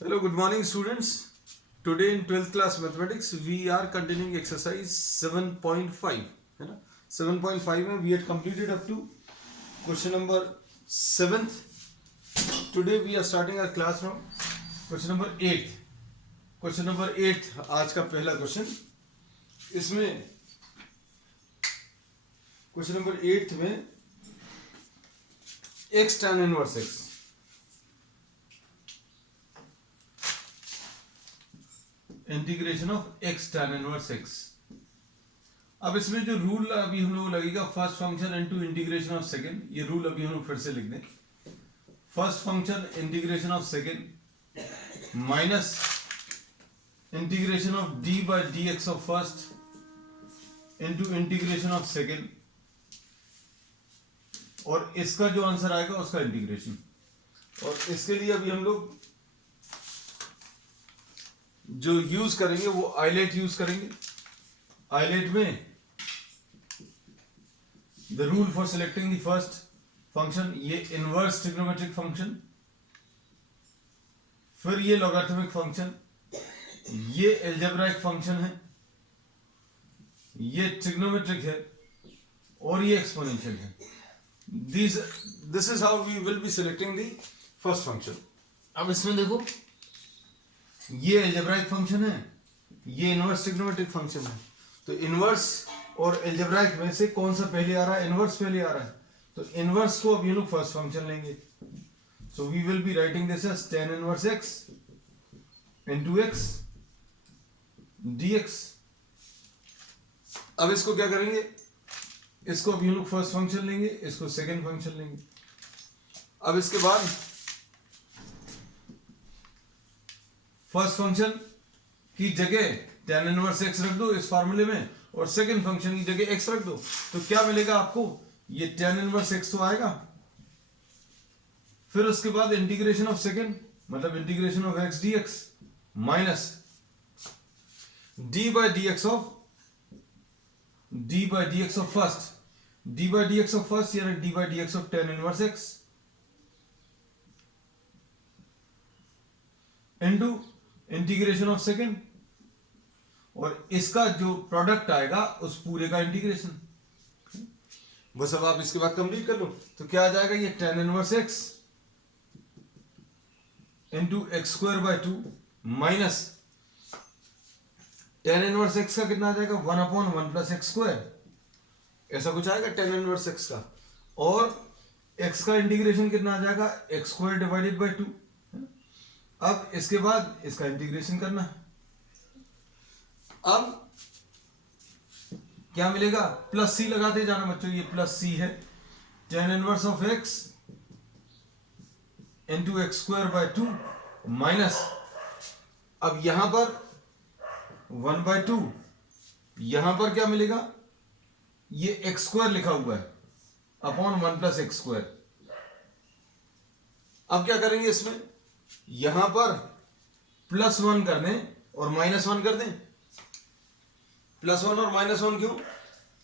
Hello, good morning, students. Today in 12th class mathematics, we are continuing exercise 7.5. है ना 7.5 में we had completed up to question number 7th. Today we are starting our class from question number 8. Question number 8 आज का पहला question. इसमें question number 8 में x tan inverse x. Integration of x tan inverse x. अब इसमें जो rule अभी हम लोग लगेगा first function into integration of second, ये रूल अभी हम लोग फिर से लिख दें. First function integration of second minus integration of d by dx of first into integration of second, और इसका जो आंसर आएगा उसका इंटीग्रेशन. और इसके लिए अभी हम लोग जो यूज करेंगे वो आइलेट यूज करेंगे. आइलेट में the rule for selecting the first function, ये इनवर्स ट्रिग्नोमेट्रिक फंक्शन, फिर ये लॉगरिथमिक फंक्शन, ये अलजेब्राइक फंक्शन है, ये ट्रिग्नोमेट्रिक है, और ये एक्सपोनेंशियल है. This is how we will be selecting the first function. अब इसमें देखो, ये अलजेब्राइक फंक्शन है, ये इनवर्स ट्रिग्नोमेट्रिक फंक्शन है. तो इनवर्स और अलजेब्राइक में से कौन सा पहले आ रहा है? इनवर्स पहले आ रहा है. तो इनवर्स को अब ये लोग फर्स्ट फंक्शन लेंगे. So we will be writing this as tan inverse x into x dx. अब इसको क्या करेंगे? इसको अब ये लोग फर्स्ट फंक्शन लेंगे, इसको सेकंड फंक्शन लेंगे. अब इसके बाद फर्स्ट फंक्शन की जगह tan इनवर्स x रख दो इस फार्मूले में, और सेकंड फंक्शन की जगह x रख दो. तो क्या मिलेगा आपको? ये tan इनवर्स x तो आएगा, फिर उसके बाद इंटीग्रेशन ऑफ सेकंड मतलब integration of x dx minus d by dx of first, d by dx of first यानी d by dx of tan inverse x into integration of second, और इसका जो प्रोडक्ट आएगा उस पूरे का इंटीग्रेशन. बस अब आप इसके बाद कंप्लीट कर लो. तो क्या आ जाएगा? ये tan inverse x into x square by 2 minus tan inverse x का कितना आ जाएगा? 1/1 प्लस एक्स स्क्वायर, ऐसा कुछ आएगा tan इनवर्स x का. और x का इंटीग्रेशन कितना आ जाएगा? X square divided by 2. अब इसके बाद इसका इंटीग्रेशन करना है. अब क्या मिलेगा? प्लस सी लगाते जाना बच्चों. ये प्लस सी है. tan inverse of x into x square by 2 minus, अब यहां पर 1/2, यहां पर क्या मिलेगा? ये एक्स स्क्वायर लिखा हुआ है अपॉन 1 प्लस एक्स स्क्वायर. अब क्या करेंगे? इसमें यहां पर +1 कर दें और -1 कर दें. +1 और -1 क्यों?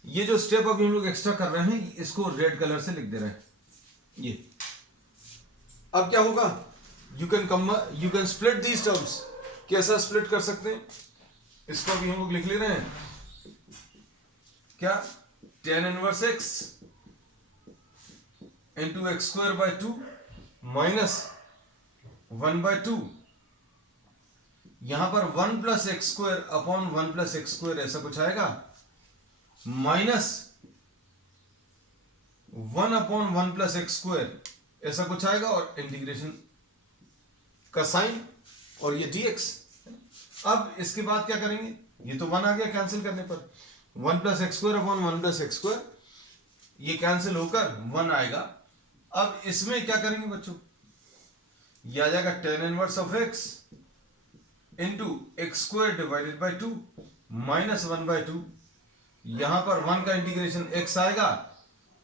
ये जो स्टेप अभी हम लोग एक्स्ट्रा कर रहे हैं इसको रेड कलर से लिख दे रहे हैं. ये अब क्या होगा? You can split these terms. कैसा स्प्लिट कर सकते हैं? इसको अभी हम लोग लिख ले रहे हैं. क्या? tan inverse x into x square by 2 minus 1/2, यहां पर 1 plus x square upon 1 plus x square ऐसा कुछ आएगा, minus 1 upon 1 plus x square ऐसा कुछ आएगा, और इंटीग्रेशन का साइन और ये dx. अब इसके बाद क्या करेंगे? ये तो 1 आ गया कैंसिल करने पर. 1 plus x square upon 1 plus x square, ये कैंसिल होकर 1 आएगा. अब इसमें क्या करेंगे बच्चों? ये आ जाएगा tan inverse of x into x square divided by 2 minus 1/2. यहां पर 1 का इंटीग्रेशन x आएगा,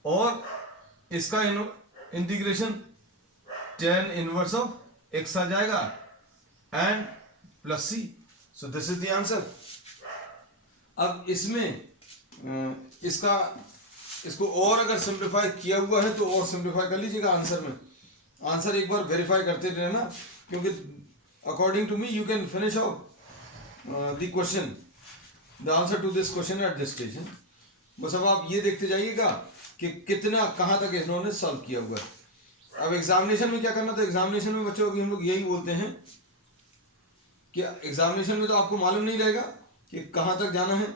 और इसका integration tan inverse of x आ जाएगा and plus c. So this is the answer. अब इसमें इसको और अगर सिंप्लीफाई किया हुआ है तो और सिंप्लीफाई कर लीजिएगा आंसर में. आंसर एक बार वेरीफाई करते रहना, क्योंकि according to me you can finish off the question, the answer to this question at this station. बस अब आप ये देखते जाइएगा कि कितना कहाँ तक इन्होंने सॉल्व किया हुआ है। अब एग्जामिनेशन में क्या करना, तो एग्जामिनेशन में बच्चों अभी हम लोग यही बोलते हैं कि एग्जामिनेशन में तो आपको मालूम नहीं रहेगा कि कहाँ तक जाना है,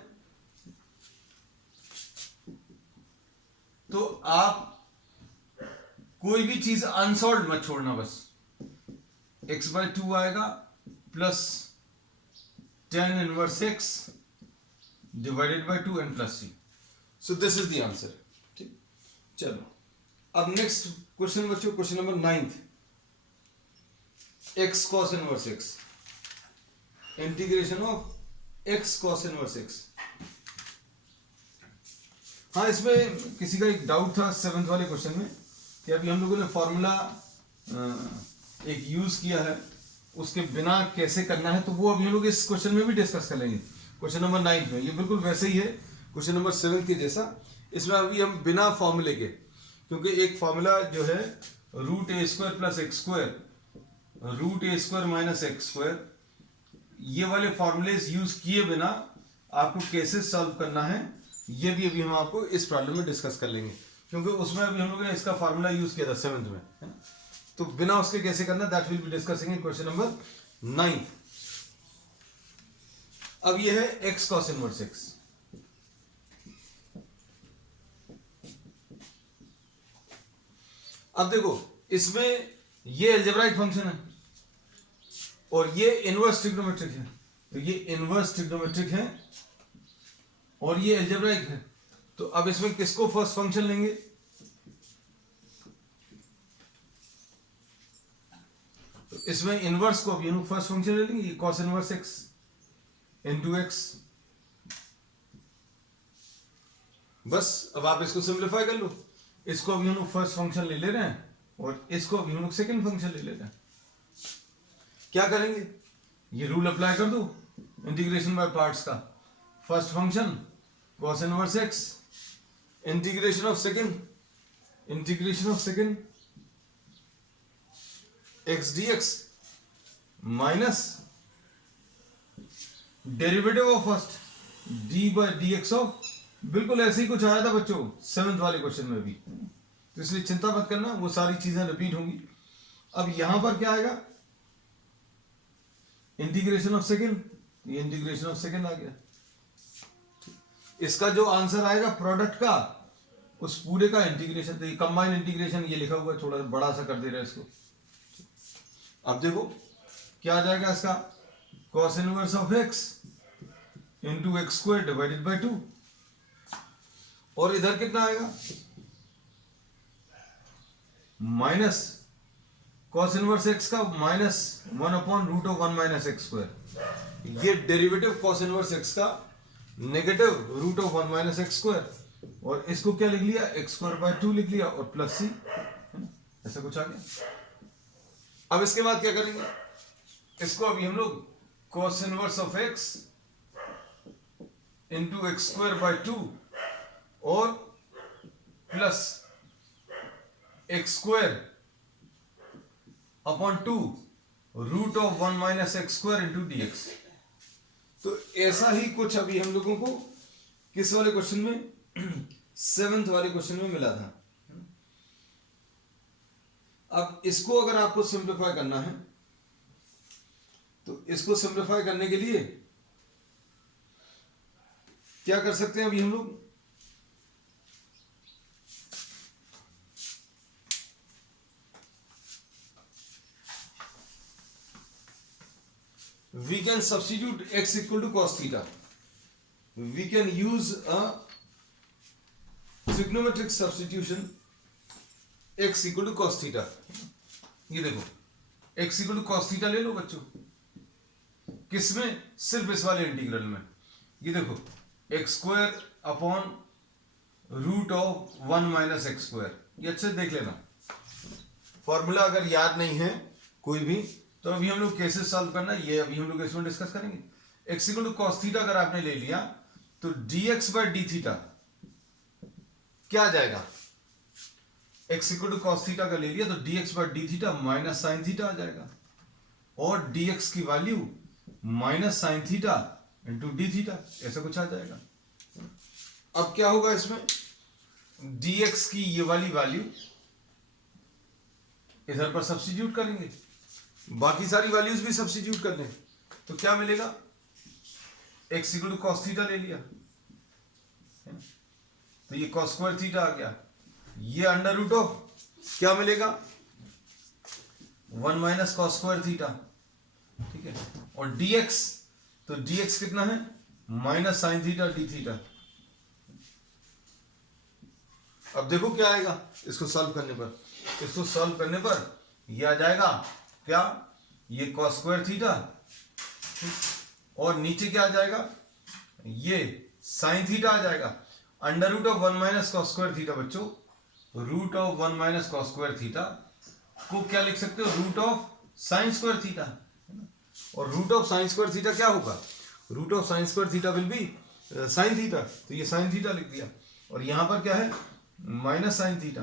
तो आप कोई भी चीज अनसॉल्व मत छोड़ना। बस x/2 आएगा plus tan inverse x divided by 2 n plus c। So this is the answer. ठीक, चलो अब नेक्स्ट क्वेश्चन बच्चों, question number 9, x cos inverse x, integration of x cos inverse x। हाँ, इसमें किसी का एक डाउट था 7th वाले क्वेश्चन में कि अभी हम लोगों ने फॉर्मूला एक यूज किया है, उसके बिना कैसे करना है, तो वो अभी हम लोग इस क्वेश्चन में भी डिस्कस कर लेंगे। क्वेश्चन नंबर 9 में ये बिल्कुल वैसे ही है क्वेश्चन नंबर 7 के जैसा। इसमें अभी हम बिना फॉर्मूले के, क्योंकि एक फॉर्मूला जो है √a² plus x², √a² minus x², ये वाले फॉर्मूलेज यूज किए बिना आपको कैसे सॉल्व करना है, ये भी अभी हम आपको इस प्रॉब्लम में डिस्कस कर लेंगे, क्योंकि उसमें अभी हम लोगों ने इसका फार्मूला यूज किया था 7th में, है ना? तो बिना उसके कैसे करना, that will be discussing in question number 9। अब ये है x cos इनवर्स x। अब देखो, इसमें ये अलजेब्राइक फंक्शन है और ये इनवर्स ट्रिग्नोमेट्रिक है, तो ये इनवर्स ट्रिग्नोमेट्रिक है और ये अलजेब्राइक है। तो अब इसमें किसको फर्स्ट फंक्शन लेंगे, तो इसमें इनवर्स को अब फर्स्ट फंक्शन ले लेंगे, ये cos inverse x into x। बस अब आप इसको सिंप्लीफाई कर लो, इसको अभी हम लोग फर्स्ट फंक्शन ले रहे हैं और इसको अभी हम लोग सेकेंड फंक्शन ले रहे हैं। क्या करेंगे, ये रूल अप्लाई कर दो इंटीग्रेशन बाय पार्ट्स का। First function cos inverse x, integration of second x dx minus derivative of first d by dx of, बिल्कुल ऐसे ही कुछ आया था बच्चों 7th वाले क्वेश्चन में भी, तो इसलिए चिंता मत करना, वो सारी चीजें रिपीट होंगी। अब यहां पर क्या आएगा, इंटीग्रेशन ऑफ सेकेंड, ये इंटीग्रेशन ऑफ सेकेंड आ गया। इसका जो आंसर आएगा प्रोडक्ट का, उस पूरे का इंटीग्रेशन, तो ये कंबाइंड इंटीग्रेशन ये लिखा हुआ है, थोड़ा बड़ा सा कर दे रहा है इसको। अब देखो क्या आ जाएगा इसका, cos inverse of x into x² divided by 2, और इधर कितना आएगा, माइनस cos इनवर्स x का माइनस 1/√1 माइनस x², ये डेरिवेटिव cos इनवर्स x का नेगेटिव √1 माइनस x², और इसको क्या लिख लिया, x²/2 लिख लिया और प्लस c, ऐसा कुछ आ गया। अब इसके बाद क्या करेंगे, इसको अभी हम लोग cos inverse of x into x²/2 और plus x² upon 2 √1 minus x² into dx। तो ऐसा ही कुछ अभी हम लोगों को किस वाले क्वेश्चन में 7th वाले क्वेश्चन में मिला था। अब इसको अगर आपको सिंप्लीफाई करना है, तो इसको सिंप्लीफाई करने के लिए क्या कर सकते हैं अभी हम लोग, we can substitute x equal to cos theta. We can use a trigonometric substitution x equal to cos theta. ये देखो x equal to cos theta ले लो बच्चों, किसमें, सिर्फ इस वाले इंटीग्रल में। ये देखो x² अपॉन √1 माइनस x², ये अच्छे से देख लेना। फॉर्मूला अगर याद नहीं है कोई भी, तो अभी हम लोग कैसे सॉल्व करना है ये अभी हम लोग इसमें डिस्कस करेंगे। x equal to cos theta अगर आपने ले लिया तो dx बाय डी थीटा क्या आ जाएगा, x equal to cos theta का ले लिया तो dx by d theta minus sine theta आ जाएगा। और dx की value minus sine theta into d theta, ऐसा कुछ आ जाएगा। अब क्या होगा इसमें, dx की ये वाली वैल्यू इधर पर सब्स्टिट्यूट करेंगे, बाकी सारी वैल्यूज भी सब्स्टिट्यूट कर लें, तो क्या मिलेगा, x equal to cos theta ले लिया, तो ये कॉस स्क्वायर थीटा आ गया, ये अंडर रूट ऑफ क्या मिलेगा, 1 माइनस कॉस स्क्वायर थीटा, ठीक है, और dx, तो dx कितना है, minus sine theta d theta. अब देखो क्या आएगा इसको सॉल्व करने पर, इसको सॉल्व करने पर ये आ जाएगा क्या, ये कॉस स्क्वायर थीटा, और नीचे क्या आ जाएगा, ये साइन थीटा आ जाएगा, under root of 1 minus cos square theta. बच्चों root of 1 minus cos square theta को क्या लिख सकते हो, root of sine square theta, और root of sine square theta क्या होगा, root of sine square theta will be sine theta, तो ये साइन थीटा लिख दिया, और यहां पर क्या है, minus sine theta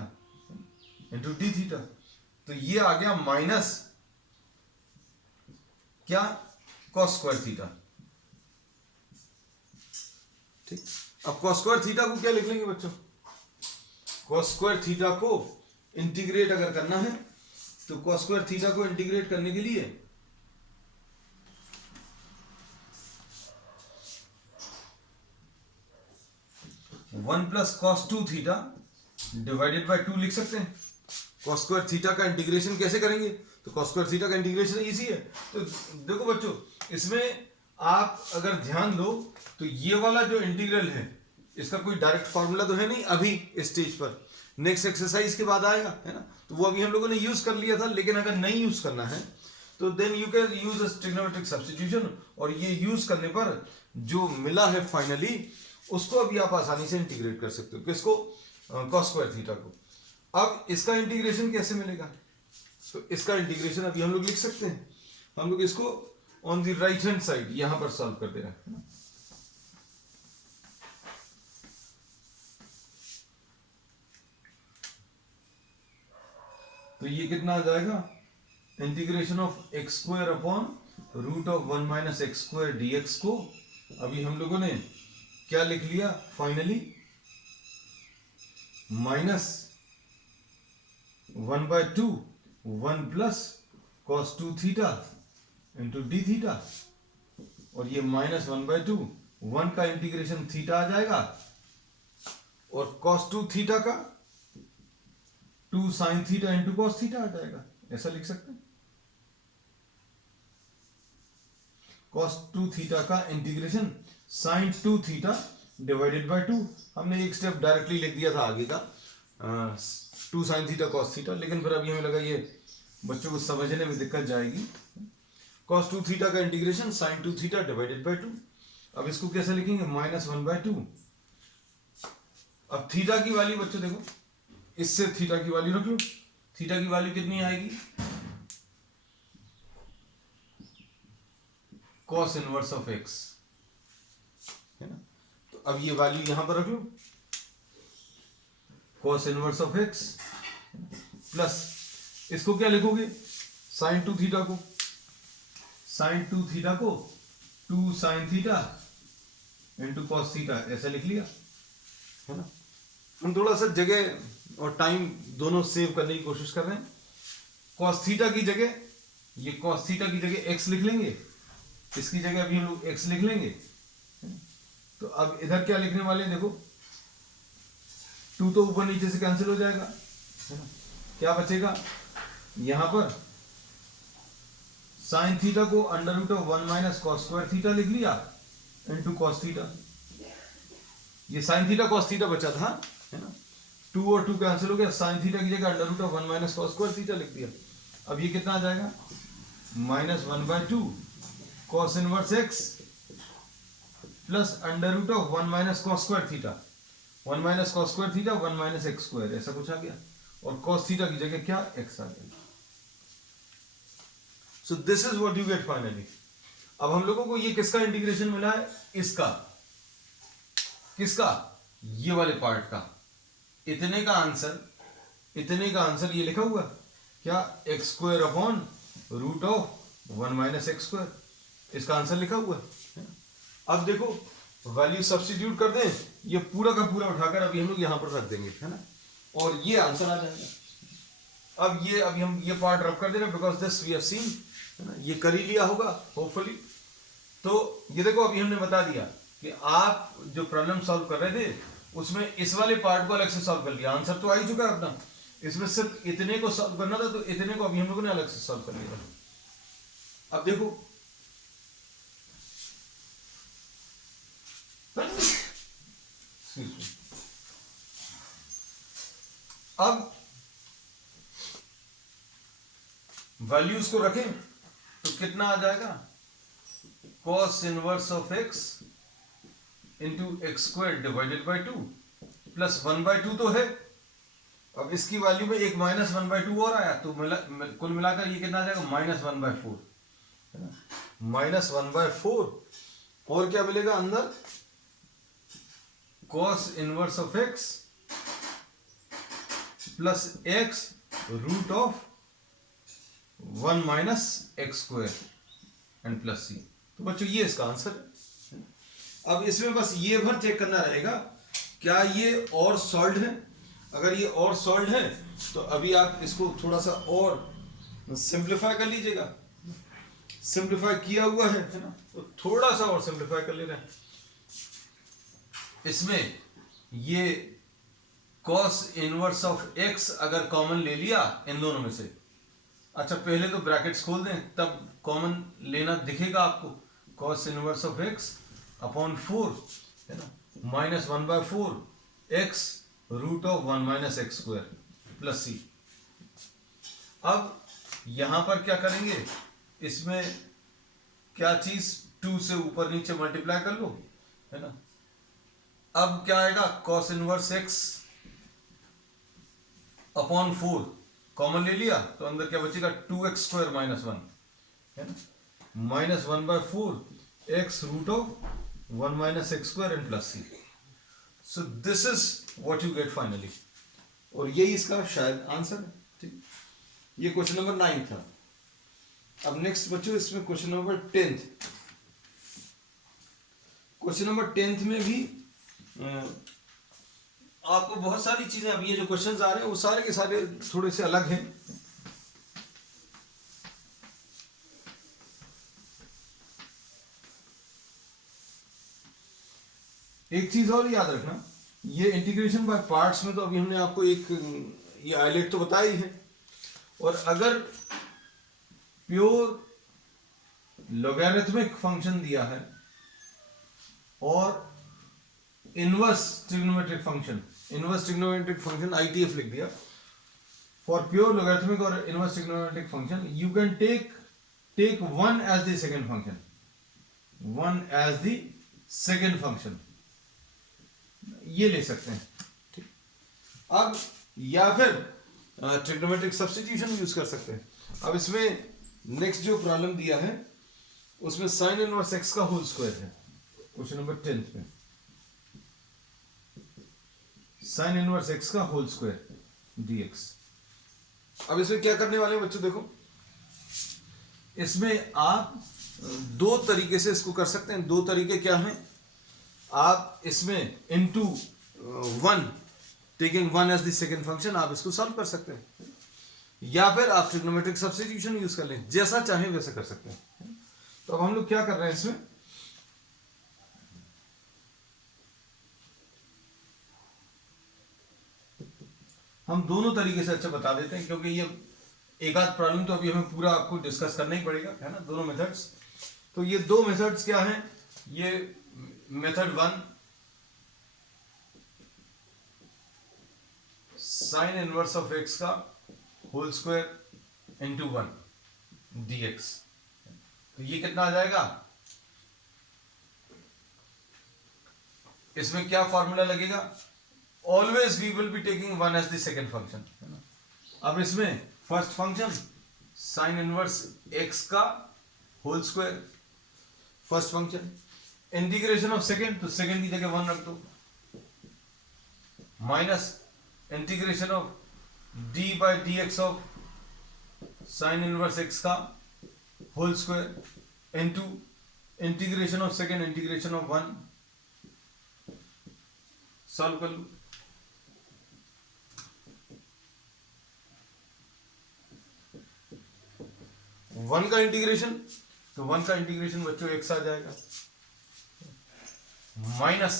into d theta, तो ये आ गया माइनस क्या, कॉस स्क्वायर थीटा, ठीक। अब कॉस स्क्वायर थीटा को क्या लिख लेंगे बच्चों, कॉस स्क्वायर थीटा को इंटीग्रेट अगर करना है तो कॉस स्क्वायर थीटा को इंटीग्रेट करने के लिए one plus cos 2 theta divided by 2 लिख सकते हैं। कॉस स्क्वायर थीटा का इंटीग्रेशन कैसे करेंगे, तो कॉस स्क्वायर थीटा का इंटीग्रेशन इजी है। तो देखो बच्चों, इसमें आप अगर ध्यान दो तो ये वाला जो इंटीग्रल है इसका कोई डायरेक्ट फॉर्मूला तो है नहीं अभी स्टेज पर, नेक्स्ट एक्सरसाइज के बाद आएगा, है ना, तो वो अभी हम लोगों ने यूज कर लिया था। लेकिन अगर नहीं यूज करना है तो then you can use trigonometric substitution, और ये यूज करने पर जो मिला है फाइनली उसको अभी आप आसानी से इंटीग्रेट कर सकते हो, किसको, कॉस स्क्वायर थीटा को। अब इसका इंटीग्रेशन कैसे मिलेगा, तो इसका इंटीग्रेशन अभी हम लोग लिख सकते हैं, हम लोग इसको on the right hand side यहां पर सॉल्व कर दे रहे हैं। तो ये कितना आ जाएगा, integration of x square upon root of 1 minus x square dx को अभी हम लोगों ने क्या लिख लिया finally, minus 1/2 1 plus cos 2 theta into d theta, और ये माइनस 1/2 1 का इंटीग्रेशन थीटा आ जाएगा, और कॉस 2 थीटा का 2 sine theta into cos theta आ जाएगा, ऐसा लिख सकते हैं। कॉस 2 थीटा का integration sine 2 theta divided by 2, हमने एक स्टेप डायरेक्टली लिख दिया था आगे का 2 साइन थीटा कॉस थीटा, लेकिन फिर अभी हमें लगा ये बच्चों को समझने में दिक्कत जाएगी। कॉस 2 थीटा का integration sine 2 theta divided by 2, अब इसको कैसे लिखेंगे, माइनस 1/2। अब थीटा की वैल्यू बच्चों देखो, इससे थीटा की वैल्यू रख लो, थीटा की वैल्यू कितनी आएगी, कॉस इनवर्स ऑफ एक्स, है ना, तो अब ये वैल्यू यहां पर रख लो, cos inverse of x plus इसको क्या लिखोगे, साइन 2 थीटा को, साइन 2 थीटा को 2 sine theta into cos theta, ऐसा लिख लिया, है ना। हम थोड़ा सा जगह और टाइम दोनों सेव करने की कोशिश कर रहे हैं। कॉस थीटा की जगह, ये कॉस थीटा की जगह x लिख लेंगे, इसकी जगह अभी हम लोग x लिख लेंगे। तो अब इधर क्या लिखने वाले हैं, देखो 2 तो ऊपर नीचे से कैंसिल हो जाएगा, है ना, क्या बचेगा, यहां पर साइन थीटा को under root of 1 minus cos square theta लिख लिया इंटू कॉस थीटा, ये साइन थीटा कॉस थीटा बचा था, है ना, 2 और 2 कैंसिल हो गया, साइन थीटा की जगह under root of 1 minus cos square theta लिख दिया। अब ये कितना आ जाएगा, minus 1/2 cos inverse x plus under root of 1 minus cos square theta, 1 minus cos square theta 1 minus x square, ऐसा कुछ आ गया, और कॉस थीटा की जगह क्या, एक्स आ गया। सो this is what you get finally. अब हम लोगों को ये किसका इंटीग्रेशन मिला है, इसका, किसका, ये वाले पार्ट का, इतने का आंसर ये लिखा हुआ क्या, x square upon root of 1 minus x square, इसका आंसर लिखा हुआ है। अब देखो वैल्यू सब्स्टिट्यूट कर दें, ये पूरा का पूरा उठाकर अभी हम लोग यहाँ पर रख देंगे, है ना, और ये आंसर आ जाएगा। अब ये अभी हम ये पार्ट रब कर देना, because this we have seen, है ना, ये कर ही लिया होगा होपफुली। तो ये देखो अभी हमने बता दिया कि आप जो प्रॉब्लम सॉल्व कर रहे थे उसमें इस वाले पार्ट को अलग से सॉल्व कर लिया, आंसर तो आ ही चुका है अपना, इसमें सिर्फ इतने को सॉल्व करना था, तो इतने को अभी हम लोगों ने अलग से सॉल्व कर लिया। अब देखो अब वैल्यूज को रखें तो कितना आ जाएगा, cos inverse of x into x square divided by 2 plus 1/2 तो है। अब इसकी वैल्यू में एक माइनस 1/2 और आया, तो कुल मिलाकर ये कितना आ जाएगा, -1/4, है ना, -1/4। और क्या मिलेगा अंदर, cos inverse of x plus x root of 1 minus x square and plus c। तो बच्चों ये इसका आंसर है। अब इसमें बस ये भर चेक करना रहेगा क्या ये और सॉल्व है। अगर ये और सॉल्व है तो अभी आप इसको थोड़ा सा और सिंप्लीफाई कर लीजिएगा। सिंप्लीफाई किया हुआ है ना, तो थोड़ा सा और सिंप्लीफाई कर ले रहे हैं। इसमें ये cos इनवर्स ऑफ x अगर कॉमन ले लिया इन दोनों में से, अच्छा पहले तो ब्रैकेट्स खोल दें तब कॉमन लेना दिखेगा आपको, cos inverse of x upon 4, है ना, -1/4 x root of 1 minus x square plus c। अब यहां पर क्या करेंगे, इसमें क्या चीज 2 से ऊपर नीचे मल्टीप्लाई कर लो, है ना। अब क्या आएगा, cos inverse x upon 4 common ले लिया तो अंदर क्या बचेगा, 2x स्क्वायर माइनस 1, है ना, -1/4 x root of 1 minus x square and plus c। So this is what you get finally, और यही इसका शायद आंसर है। ठीक, ये क्वेश्चन नंबर 9 था। अब नेक्स्ट बच्चों इसमें question number 10th। Question number 10th में भी आपको बहुत सारी चीजें, अब ये जो क्वेश्चंस आ रहे हैं वो सारे के सारे थोड़े से अलग हैं। एक चीज और याद रखना, ये इंटीग्रेशन बाय पार्ट्स में तो अभी हमने आपको एक ये आइलेट तो बताया ही है, और अगर प्योर लॉगरिथमिक फंक्शन दिया है और इनवर्स ट्रिग्नोमेट्रिक फंक्शन आईटीएफ लिख दिया, फॉर प्योर लॉगरिथमिक और inverse trigonometric function you can take one as the second function, ये ले सकते हैं। ठीक, अब या फिर ट्रिग्नोमेट्रिक सब्स्टिट्यूशन यूज कर सकते हैं। अब इसमें नेक्स्ट जो प्रॉब्लम दिया है उसमें साइन इनवर्स एक्स का होल स्क्वायर है, क्वेश्चन नंबर 10th में साइन इनवर्स एक्स का होल स्क्वायर dx। अब इसमें क्या करने वाले हैं बच्चों, देखो इसमें आप दो तरीके से इसको कर सकते हैं। दो तरीके क्या हैं, आप इसमें into 1 taking 1 as the second function आप इसको सॉल्व कर सकते हैं, या फिर आप ट्रिग्नोमेट्रिक सब्स्टिट्यूशन यूज कर लें, जैसा चाहें वैसा कर सकते हैं। तो अब हम लोग क्या कर रहे हैं, इसमें हम दोनों तरीके से अच्छा बता देते हैं, क्योंकि ये एक आध प्रॉब्लम तो अभी हमें पूरा आपको डिस्कस करना ही पड़ेगा, है ना, दोनों मेथड्स। तो ये दो मेथड्स क्या हैं, ये method 1 sign inverse of x का होल स्क्वायर इंटू 1 dx। तो ये कितना आ जाएगा, इसमें क्या फॉर्मूला लगेगा, always we will be taking 1 as the second function, है ना। अब इसमें first function sine inverse x का whole square first function, integration of second, तो सेकेंड की जगह 1 रख दो, minus integration of d by d x of sine inverse x का whole square into integration of second integration of 1, solve कर लो। One का इंटीग्रेशन, तो वन का इंटीग्रेशन बच्चों एक्स आ जाएगा, माइनस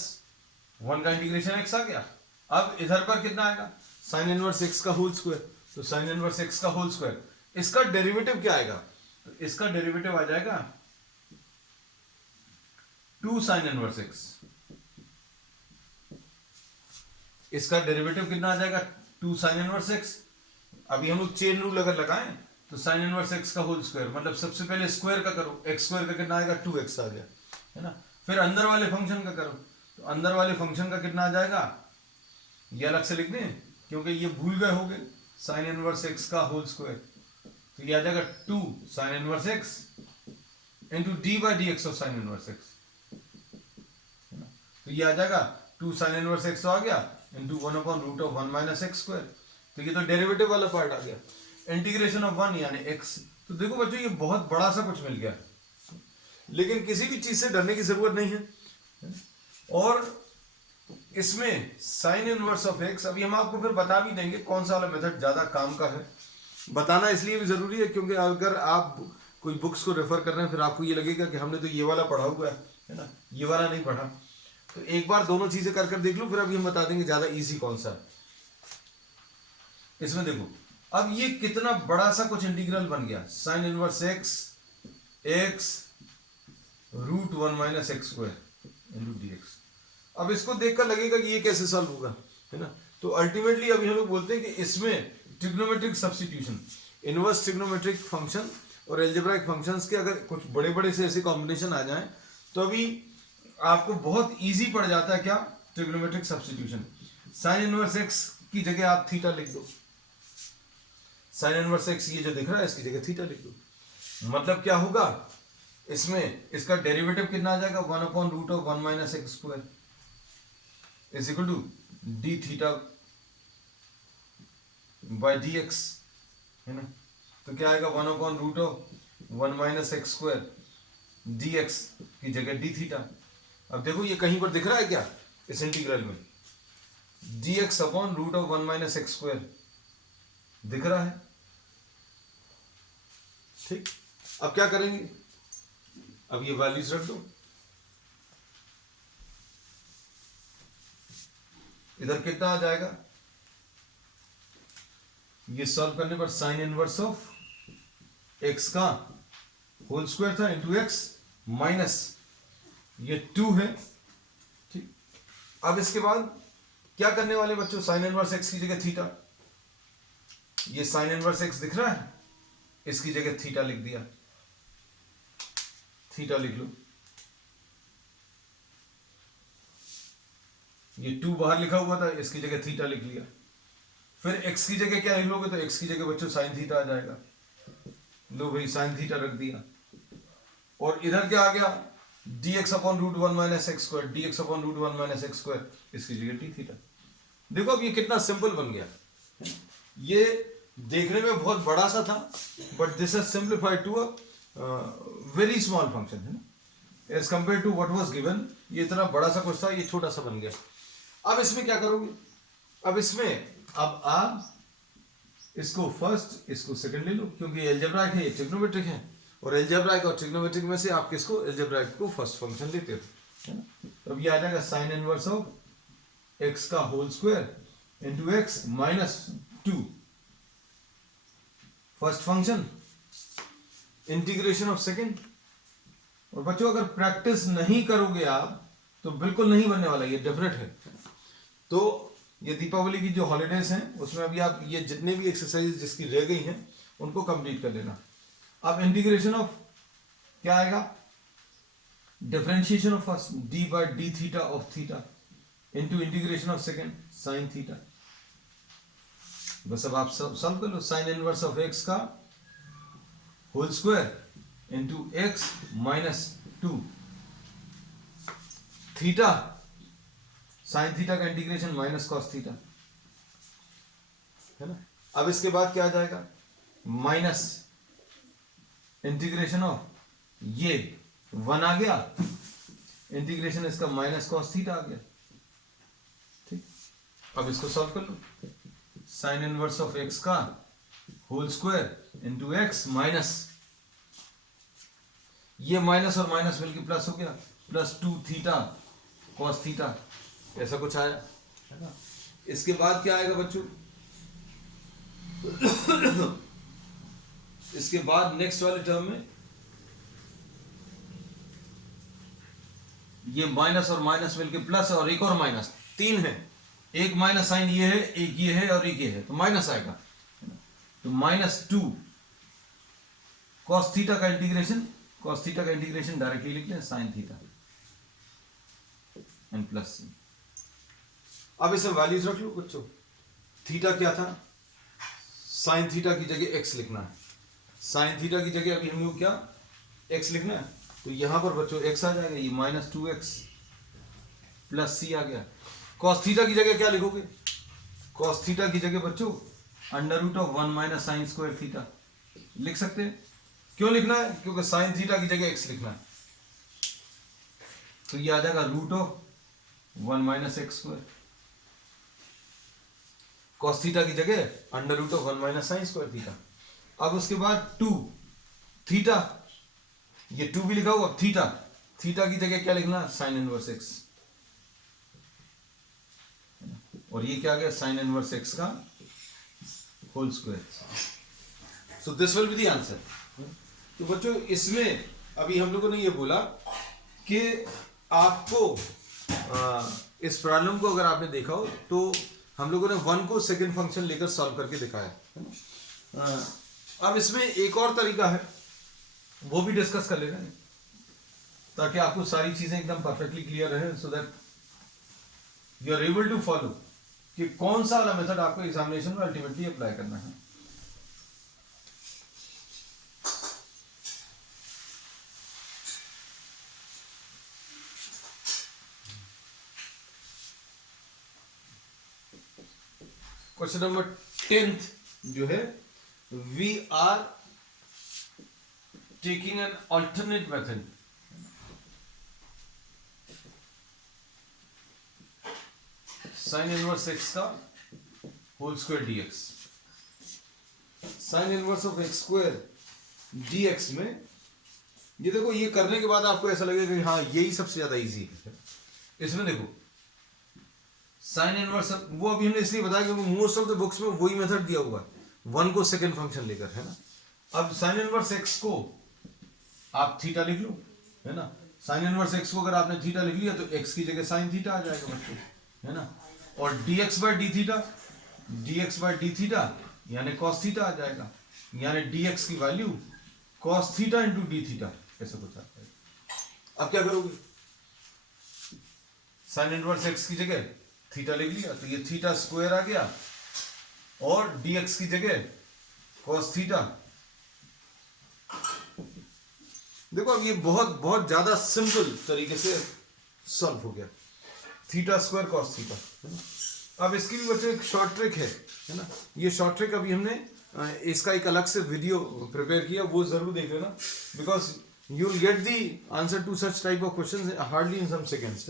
वन का इंटीग्रेशन एक्स आ गया। अब इधर पर कितना आएगा, साइन इनवर्स एक्स का होल स्क्वायर, तो साइन इनवर्स एक्स का होल स्क्वायर, इसका डेरिवेटिव क्या आएगा, तो इसका डेरिवेटिव आ जाएगा 2 साइन इनवर्स एक्स। इसका डेरिवेटिव कितना आ जाएगा, 2 साइन इनवर्स एक्स। अभी हम लोग चेन रूल अगर लगाएं तो साइन इनवर्स एक्स का होल स्क्वायर, मतलब सबसे पहले स्क्वायर का करो, एक्स स्क्वायर का कितना आएगा, 2x आ गया, है ना। फिर अंदर वाले फंक्शन का करो, तो अंदर वाले फंक्शन का कितना आ जाएगा, ये अलग से लिख दें क्योंकि ये भूल गए होंगे, साइन इनवर्स एक्स का होल स्क्वायर, तो ये आ जाएगा 2 sine inverse x into D by d x of sine inverse x, है ना। तो ये आ जाएगा 2 साइन इनवर्स एक्स आ गया इंटू 1/√1 माइनस एक्स स्क्वायर, तो ये तो डेरिवेटिव वाला पार्ट आ गया। इंटीग्रेशन ऑफ 1 यानी x, तो देखो बच्चों ये बहुत बड़ा सा कुछ मिल गया, लेकिन किसी भी चीज से डरने की जरूरत नहीं है। और इसमें साइन इनवर्स ऑफ x, अभी हम आपको फिर बता भी देंगे कौन सा वाला मेथड ज्यादा काम का है। बताना इसलिए भी जरूरी है क्योंकि अगर आप कोई बुक्स को रेफर कर रहे हैं फिर आपको ये लगेगा कि हमने तो ये वाला पढ़ा हुआ है ना, ये वाला नहीं पढ़ा। तो एक बार दोनों चीजें कर देख लो, फिर अभी हम बता देंगे ज्यादा इजी कौन सा है। इसमें देखो अब ये कितना बड़ा सा कुछ इंटीग्रल बन गया, sine inverse x √1 minus x square into D x. अब इसको देखकर लगेगा कि ये कैसे सॉल्व होगा, है ना। तो अल्टीमेटली अभी हम लोग बोलते हैं कि इसमें trigonometric substitution, inverse trigonometric function और एल्जेब्राइक फंक्शंस के अगर कुछ बड़े बड़े से ऐसे कॉम्बिनेशन आ जाएं तो अभी आपको बहुत इजी पड़ जाता है क्या, trigonometric substitution. Sign inverse x की जगह आप थीटा लिख दो, साइन इनवर्स एक्स ये जो दिख रहा है इसकी जगह थीटा लिख दो। मतलब क्या होगा, इसमें इसका डेरिवेटिव कितना आ जाएगा, 1/√1 minus x square is equal to d theta by d x, है ना। तो क्या आएगा, 1/√1 minus x square d x की जगह डी थीटा। अब देखो ये कहीं पर दिख रहा है क्या इस इंटीग्रल में, D x upon √1 minus x square दिख रहा है, ठीक। अब क्या करेंगे, अब ये वैल्यूज रख दो, इधर कितना आ जाएगा, ये सॉल्व करने पर साइन इनवर्स ऑफ एक्स का होल स्क्वायर था इंटू एक्स माइनस ये 2 है, ठीक। अब इसके बाद क्या करने वाले बच्चों, साइन इनवर्स एक्स की जगह थीटा, ये साइन इनवर्स एक्स दिख रहा है इसकी जगह थीटा लिख दिया, थीटा लिख लो, ये 2 बाहर लिखा हुआ था इसकी जगह थीटा लिख लिया। फिर x की जगह क्या लिख लोगे, तो x की जगह बच्चों साइन थीटा आ जाएगा, लो भाई साइन थीटा रख दिया। और इधर क्या आ गया, dx upon √1 minus x square, dx upon √1 minus x square, इसकी जगह टी थीटा। देखो अब ये कितना सिंपल बन गया, ये देखने में बहुत बड़ा सा था but this is simplified to a very small function, है ना, as compare to what was given. ये इतना बड़ा सा कुछ था, ये छोटा सा बन गया। अब इसमें क्या करोगे, अब इसमें अब आप इसको फर्स्ट इसको सेकंड ले लो क्योंकि एल्जेब्राइक है, ये ट्रिग्नोमेट्रिक है, और एल्जेब्राइक और ट्रिग्नोमेट्रिक में से आप किसको, एल्जेब्राइक को फर्स्ट फंक्शन लेते हो, है ना। तो अब ये आ जाएगा साइन इनवर्स ऑफ एक्स का whole square into x minus 2 first function integration of second. और बच्चों अगर प्रैक्टिस नहीं करोगे आप तो बिल्कुल नहीं बनने वाला, ये डेफिनेट है। तो ये दीपावली की जो हॉलीडेज हैं उसमें अभी आप ये जितने भी एक्सरसाइज जिसकी रह गई हैं उनको कंप्लीट कर लेना। अब इंटीग्रेशन ऑफ क्या आएगा, differentiation of first d by d theta of theta into integration of second sine theta. बस अब आप सॉल्व कर लो, साइन इनवर्स ऑफ एक्स का whole square into x minus 2 theta sine theta का इंटीग्रेशन माइनस कॉस थीटा, है ना। अब इसके बाद क्या आ जाएगा, माइनस इंटीग्रेशन ऑफ ये 1 आ गया, इंटीग्रेशन इसका माइनस कॉस थीटा आ गया। ठीक, अब इसको सॉल्व कर लो। साइन इनवर्स ऑफ एक्स का whole square into x minus, ये माइनस और माइनस मिलकर प्लस हो गया, प्लस 2 थीटा कॉस थीटा, ऐसा कुछ आया है ना। इसके बाद क्या आएगा बच्चों? इसके बाद नेक्स्ट वाले टर्म में ये माइनस और माइनस मिलकर प्लस और एक और माइनस, 3 है, एक माइनस साइन ये है, एक ये है और एक ये है, तो माइनस आएगा। तो -2 कॉस थीटा का इंटीग्रेशन, कॉस थीटा का इंटीग्रेशन डायरेक्टली लिख लें साइन थीटा एंड प्लस। अब इसमें वैल्यूज रख लो बच्चों। थीटा क्या था? साइन थीटा की जगह एक्स लिखना है, साइन थीटा की जगह अभी हम लोग क्या एक्स लिखना है, तो यहां पर बच्चों एक्स आ जाएगा, ये -2x प्लस सी आ गया। कॉस थीटा की जगह क्या लिखोगे? कॉस थीटा की जगह बच्चों √1 - sin स्क्वायर थीटा लिख सकते हैं। क्यों लिखना है? क्योंकि साइन थीटा की जगह एक्स लिखना है, तो ये आ जाएगा √1 - x स्क्वायर। कॉस थीटा की जगह √1 - sin स्क्वायर थीटा। अब उसके बाद 2 थीटा, ये 2 भी लिखा हुआ, थीटा, थीटा की जगह क्या लिखना? साइन इनवर्स एक्स, और ये क्या आ गया? साइन इनवर्स एक्स का whole square. So this will be the answer. तो बच्चों इसमें अभी हम लोगों ने ये बोला कि आपको इस प्रॉब्लम को अगर आपने देखा हो तो हम लोगों ने 1 को सेकंड फंक्शन लेकर सॉल्व करके दिखाया है ना। अब इसमें एक और तरीका है, वो भी डिस्कस कर लेना है ताकि आपको सारी चीजें एकदम परफेक्टली क्लियर रहे, so that you are able to follow कि कौन सा वाला मेथड आपको एग्जामिनेशन में अल्टीमेटली अप्लाई करना है। क्वेश्चन नंबर 10th जो है, we are taking an alternate method. Sine inverse x का whole square dx, sine inverse of x square dx में ये देखो, ये करने के बाद आपको ऐसा लगेगा कि हाँ यही सबसे ज्यादा इजी है। इसमें देखो साइन इनवर्स, वो अभी हमने इसलिए बताया क्योंकि मोस्ट ऑफ द बुक्स में वही मेथड दिया हुआ है, 1 को सेकंड फंक्शन लेकर, है ना। अब साइन इनवर्स एक्स को आप थीटा लिख लो, है ना। साइन इनवर्स एक्स को अगर आपने थीटा लिख लिया तो एक्स की जगह साइन थीटा आ जाएगा बच्चों, है ना। और dx बाय डी थीटा यानी कॉस थीटा आ जाएगा, यानी dx की value cos theta into d theta, ऐसा कुछ आता है। अब क्या करोगे? साइन इनवर्स एक्स की जगह थीटा लिख लिया तो ये थीटा स्क्वायर आ गया, और dx की जगह कॉस थीटा। देखो अब ये बहुत बहुत ज्यादा सिंपल तरीके से सॉल्व हो गया, थीटा स्क्वायर कॉस थीटा, है ना। अब इसकी भी बच्चों एक शॉर्ट ट्रिक है ना। ये शॉर्ट ट्रिक अभी हमने इसका एक अलग से वीडियो प्रिपेयर किया, वो जरूर देख लेना, because you will get the answer to such type of questions hardly in some seconds.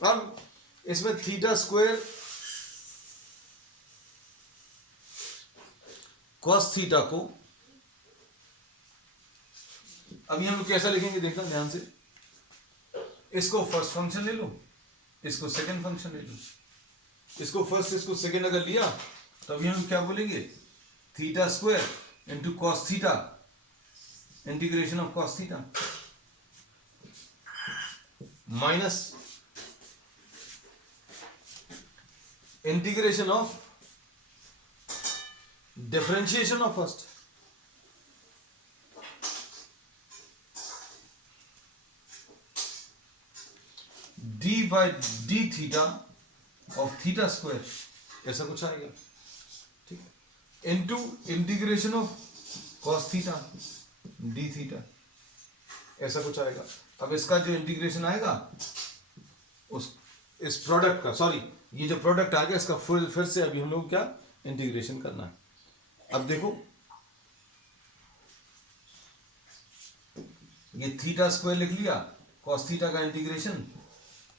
अब इसमें थीटा स्क्वायर कॉस थीटा को अभी हम लोग कैसा लिखेंगे देखना ध्यान से। इसको फर्स्ट फंक्शन ले लो, इसको सेकंड फंक्शन ले लो। इसको फर्स्ट इसको सेकंड अगर लिया तो अभी हम क्या बोलेंगे? Theta square into cos theta, integration of cos theta, minus integration of differentiation of first, d by d theta of theta square, ऐसा कुछ आएगा, ठीक है, into integration of cos theta d theta, ऐसा कुछ आएगा। अब इसका जो इंटीग्रेशन आएगा उस इस प्रोडक्ट का, सॉरी ये जो प्रोडक्ट आ गया इसका फिर से अभी हम लोग क्या इंटीग्रेशन करना है। अब देखो ये थीटा स्क्वायर लिख लिया, कॉस थीटा का इंटीग्रेशन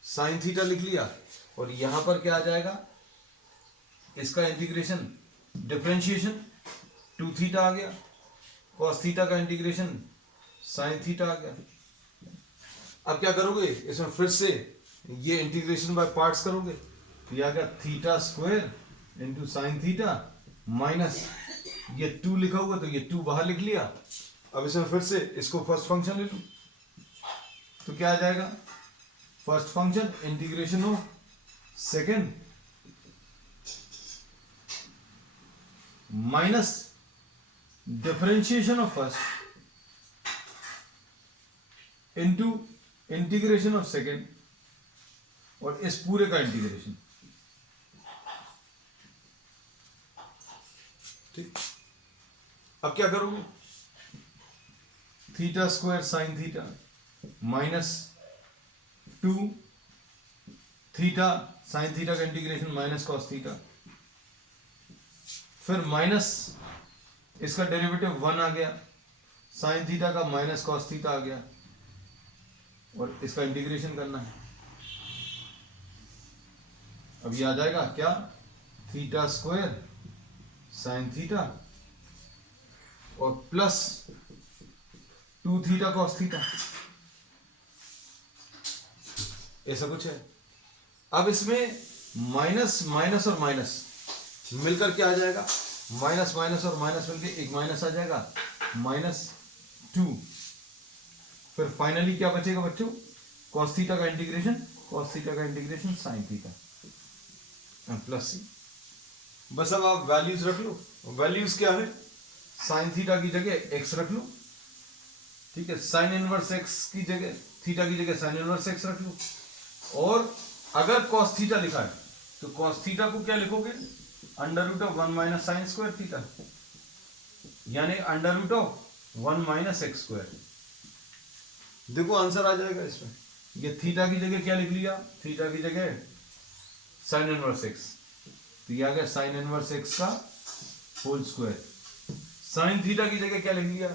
साइन थीटा लिख लिया, और यहां पर क्या आ जाएगा, इसका इंटीग्रेशन डिफरेंशिएशन 2 थीटा आ गया, कॉस थीटा का इंटीग्रेशन साइन थीटा आ गया। अब क्या करोगे, इसमें फिर से ये इंटीग्रेशन बाय पार्ट्स करोगे, तो यह आ गया theta square into sine theta minus ये 2 लिखा हुआ तो ये 2 बाहर लिख लिया। अब इसमें फिर से इसको फर्स्ट फंक्शन ले लूं तो क्या आ जाएगा, first function integration of second minus differentiation of first into integration of second और इस पूरे का इंटीग्रेशन। ठीक, अब क्या करोगे, theta square sine theta minus 2 theta sine theta का इंटीग्रेशन माइनस कॉस थीटा, फिर माइनस इसका डेरिवेटिव 1 आ गया, साइन थीटा का माइनस कॉस थीटा आ गया, और इसका इंटीग्रेशन करना है। अब ये आ जाएगा क्या, थीटा स्क्वायर साइन थीटा और प्लस 2 थीटा कॉस थीटा, ऐसा कुछ है। अब इसमें माइनस माइनस और माइनस मिलकर क्या आ जाएगा, माइनस माइनस और माइनस मिलकर एक माइनस आ जाएगा, -2। फिर फाइनली क्या बचेगा बच्चों, कॉस थीटा का इंटीग्रेशन साइन थीटा प्लस सी। बस अब आप वैल्यूज रख लो, वैल्यूज क्या है, साइन थीटा की जगह x रख लो, ठीक है, साइन इनवर्स x की जगह, थीटा की जगह साइन इनवर्स x रख लो, और अगर कॉस थीटा लिखा है तो कॉस थीटा को क्या लिखोगे, √1 माइनस साइन स्क्वायर थीटा, यानी √1 माइनस एक्स स्क्वायर। देखो आंसर आ जाएगा इसमें, ये थीटा की जगह क्या लिख लिया, थीटा की जगह साइन इनवर्स x, तो ये आ गया साइन इनवर्स x का होल स्क्वायर। साइन थीटा की जगह क्या लिख लिया,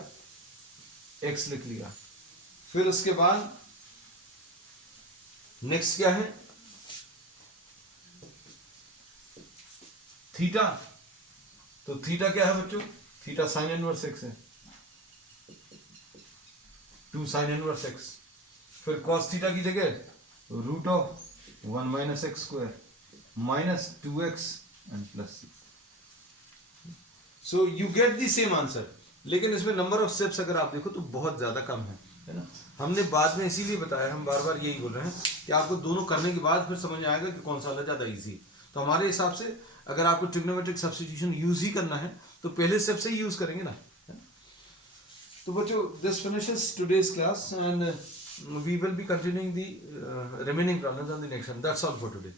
x लिख लिया। फिर उसके बाद नेक्स्ट क्या है, थीटा, तो थीटा क्या है बच्चों, थीटा साइन इनवर्स x है, 2 साइन इनवर्स x। फिर कॉस थीटा की जगह √1 minus x square minus 2x and plus c. So you get the same answer, लेकिन इसमें नंबर ऑफ स्टेप्स अगर आप देखो तो बहुत ज्यादा कम है ना। हमने बाद में इसीलिए बताया, हम बार बार यही बोल रहे हैं कि आपको दोनों करने के बाद फिर समझ में आएगा कि कौन सा वाला ज्यादा इजी। तो हमारे हिसाब से अगर आपको ट्रिग्नोमेट्रिक सब्स्टिट्यूशन यूज ही करना है तो पहले स्टेप से ही यूज करेंगे ना। तो बच्चों, this finishes today's class and we will be continuing the remaining problems on the next one. That's all for today.